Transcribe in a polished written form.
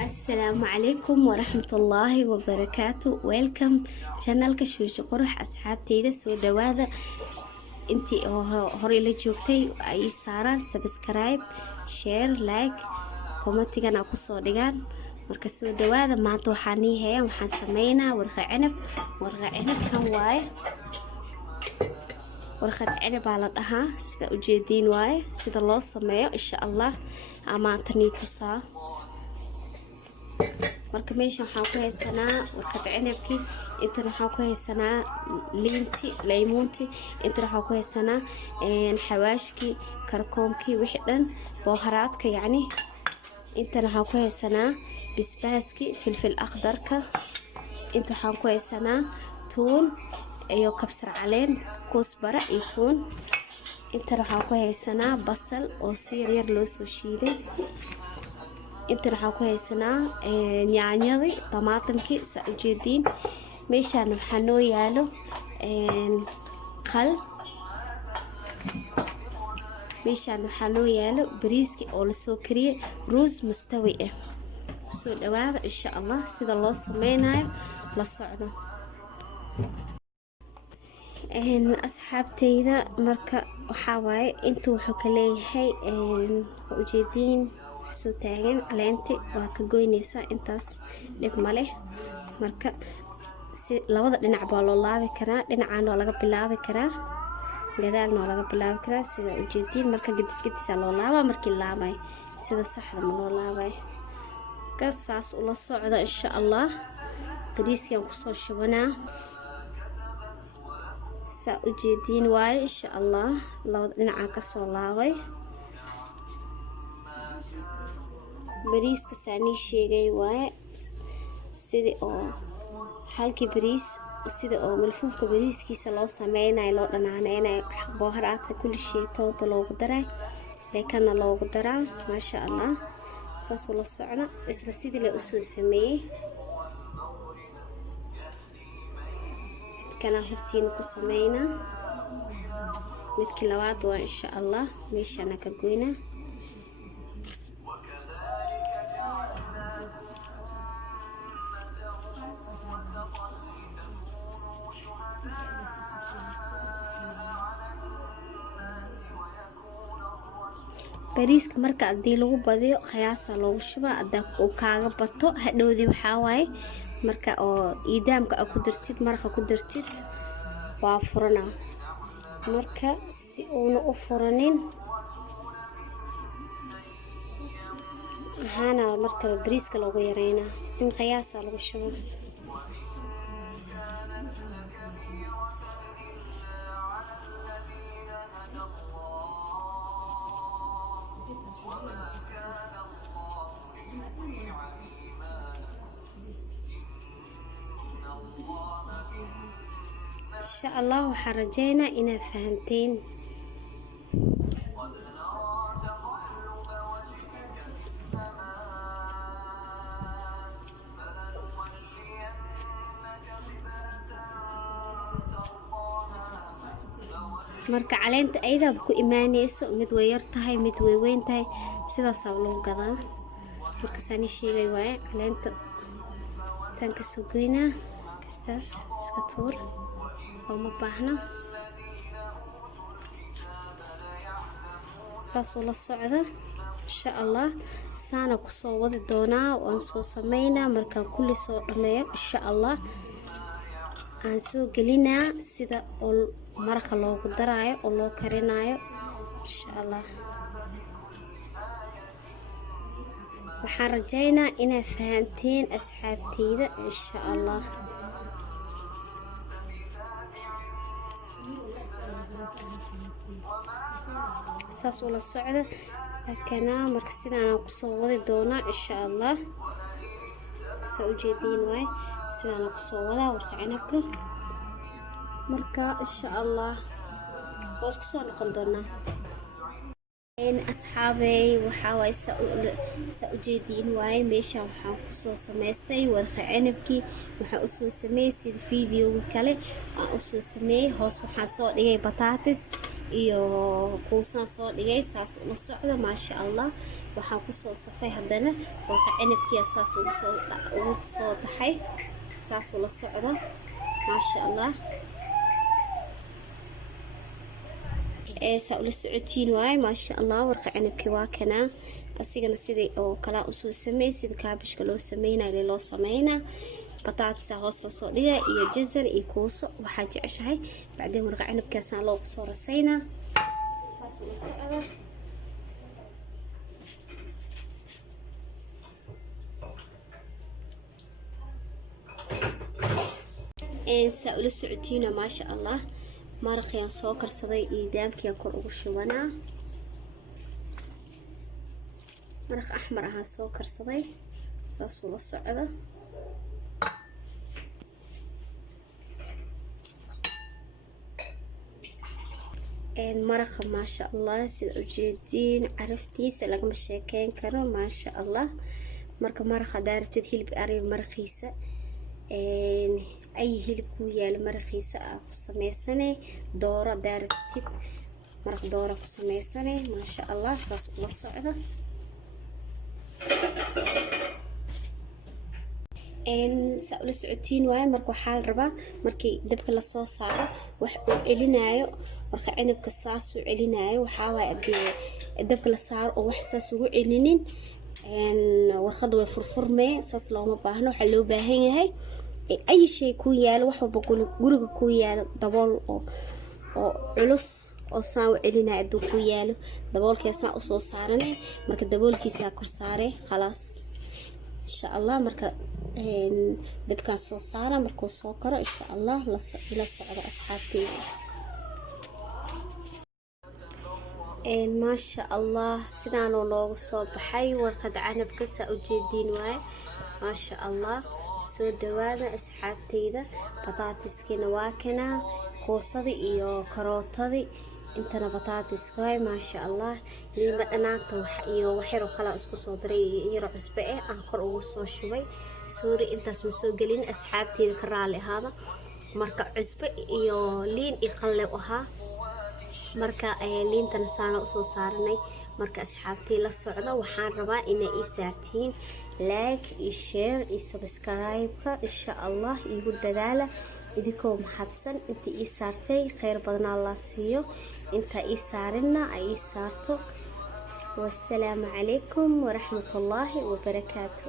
السلام عليكم ورحمة الله وبركاته. ويلكم channelka Shuusha Qurux asxaabteyda soo dhawaada. intii hore la joogtay ay saaraan subscribe, share, like, commentigana ku soo dhigaan. marka soo dhawaada. maanta waxaan waxaan sameynaa warqa cinab kan waaye warqad cinab baa la dhahaa sida u jeediin waaye sida loo sameeyo insha Allah amaanta nii tusaa. marka meesha waxaan ku haysanaa warqad cinabkii, inta waxaan ku haysanaa liinti laymuunti, inta waxaan ku haysanaa xawaashkii karkoomkii wixii dhan boharaadka yani. inta waxaan ku haysanaa bisbaaskii filfil akhdarka, inta waxaan ku haysanaa tuun iyo kabsar caleen koosbara iyo tuun. inta waxaan ku haysanaa basal oo si yar loo soo shiiday. inta waxaan ku haysanaa yaanyadii tamaatamkii saa u jeediin. meeshaan waxaa noo yaalo qal. meeshaan waxaa noo yaalo bariiskii oo lasoo kariyay ruus mustawi ah. soo dhawaada insha Allah sida loo sameynayo la socdo. asxaabteyda marka waxaa waaye intuu wuxuu ka leeyahay u jeediin soo taagan caleenti waa ka goynaysaa intaas dhib ma leh. marka si labada dhinac baa loo laabi karaa, dhinacaan waa laga bilaabi karaa, gadaalna waa laga bilaabi karaa sida u jeediin. marka gedis loo laabaa markii laabay sida saxda ma loo laabay. kasaas ula socdo insha Allah. bariiskan ku soo shubanaa saa u jeediin waaye insha Allah labada dhinac ka soo laabay. bariiska saani sheegay waaye sida oo halkii bariis sida oo malfuufka bariiskiisa loo sameeyay loo dhanaanay boharaadka kulli shay toonta loogu daray leekana loogu daraa ma sha Allah. saas ula socda isla sidii la u soo sameeyay kana hortiin ku sameeyna midkii labaad waa insha Allah meeshana ka goynaa. bariiska marka hadii lagu badiyo qiyaasa loogu shubaa hadaa uu kaaga bato hadhowdii waxaa waaye marka oo iidaamka ku dartid marka ku dartid waa furana. marka si uu u furanin waxaana marka bariiska loogu yareynaa in qiyaasa lagu shubo. insha Allah waxaan rajeynaa inaad fahanteen. marka caleenta ayda ku imaanayso mid way yar tahay mid way weyn tahay sidaas loo gadaa. marka saani sheegay waaye caleenta tan ka soo goynaa kastaas iska tuur oo ma baahna. saas ula socda insha Allah saana ku soo wadi doonaa waan soo sameynaa markaan kulli soo dhameeyo insha Allah aan soo gelinaa sida oo marqa loogu daraayo oo loo karinayo insha Allah. waxaan rajeynaa inaad fahanteen asxaabteyda insha Allah. saas ula socda kana marka sidaan ku soo wadi doonaa insha Allah. soo jeediin waaye sidaan ku soo wadaa warqa cinabka. marka insha Allah waas ku soo noqon doonaa. asxaabey waxaa waaye saa u jeediin waaye meesha waxaan ku soo sameystay warqa cinabkii. waxaan u soo sameeyay sida fiidiyowga kale aan u soo sameeyay. hoos waxaan soo dhigay bataatis iyo kuusaan soo dhigay saas ula socda maasha allah. waxaan kusoo safay haddana warqa cinabkiya saas ugu soo taxay saas ula socda maasha allah. saa ula socotiin waaye maasha allah. warqa cinabkii waa kanaa asigana sidii oo kala usoo sameey sida kaabishka loo sameynayo loo sameynaa. bataatisa hoos la soo dhiga iyo jazar iyo kuuso waxaa jeceshahay. bacdeen warqa cinabkaasna loo soo rasaynaa saas ula socda. saa ula socotiina maasha allah. maraqiyaan soo karsaday iyo daamkiyaa kor ugu shubanaa. maraq axmar ahaan soo karsaday saas ula socda. maraqa maasha allah sida ujeediin caraftiisa lagama sheekeyn karo maasha allah. marka maraq hadaa rabtid hilib ari maraqiisa ay hilib ku yaalo maraqiisa ku sameysane. dooro hadaa rabtid maraq doora ku sameysane maasha allah saas ula socda. saa ula socotiin waaye. marka waxaa la rabaa markii dabka lasoo saaro wax uu celinayo warqa cinabka saas uu celinayo waxaa waaye adee dabka la saaro oo wax saas ugu celinin warqada way furfurmee saas looma baahno. waxaa loo baahan yahay ay shay ku yaalo wax walba guriga ku yaalo dabool oo culus oo saan u celinayo aduu ku yaalo daboolkeesaan usoo saaranay. marka daboolkiisaa kor saare khalaas insha allah. marka dabkaan soo saara markuu soo karo insha allah la socdo asxaabteyda. maasha allah sidaanoo noogu soo baxay warqad canabka saa ujeediin waaye maasha allah. soo dhawaada asxaabteyda. bataatiskiina waa kanaa kuusadii iyo karootadii intana bataatiska waaye maasha allah. liima dhanaanta iyo waxyaro kala isku soo daray iyo yaro cusbe aan kor ugu soo shubay. suuri intaas ma soo gelin asxaabteyda ka raali ahaada. marka cusbe iyo liin iyo qalle ahaa marka liintana saana usoo saaranay. marka asxaabtey la socda waxaan rabaa inay ii saartiin like iyo share iyo subscribe-ka insha allah. igu dadaala idinkoo mahadsan. inta ii saartay kheyr badan allah siiyo. inta ii saarina ay ii saarto. wassalaamu calaykum waraxmatullaahi wabarakaatu.